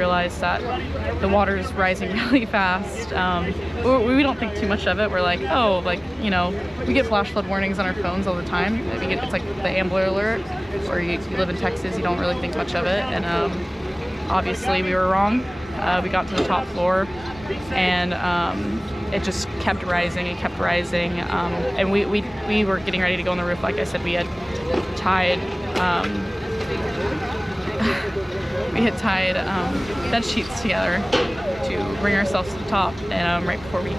realized that the water is rising really fast. We don't think too much of it. We're like, oh, like, you know, we get flash flood warnings on our phones all the time. It's like the Amber Alert, or you live in Texas, you don't really think much of it. And obviously we were wrong. We got to the top floor, and it just kept rising and kept rising. And we were getting ready to go on the roof. Like I said, we had tied bed sheets together to bring ourselves to the top, and right before we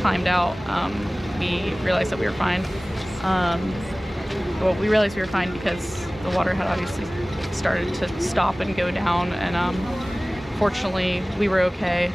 climbed out, we realized that we were fine. Well, we realized we were fine because the water had obviously started to stop and go down, and fortunately we were okay.